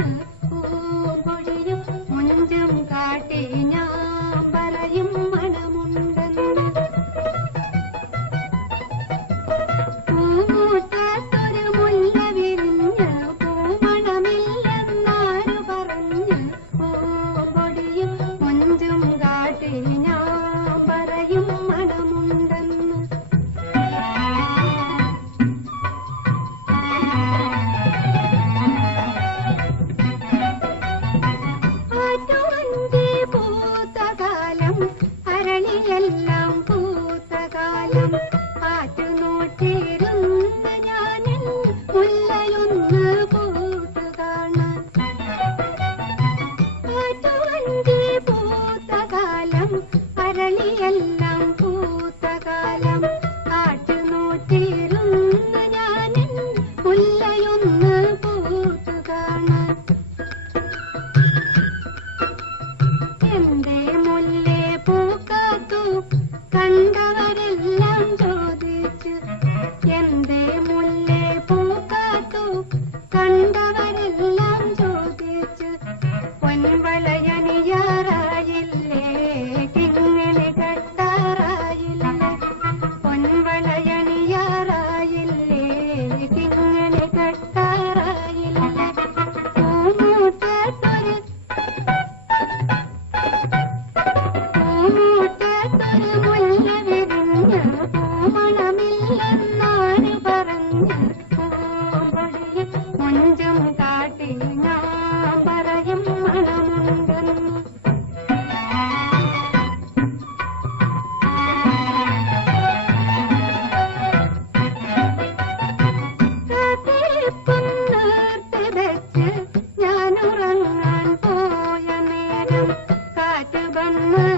Thomas. காட்டு வந்து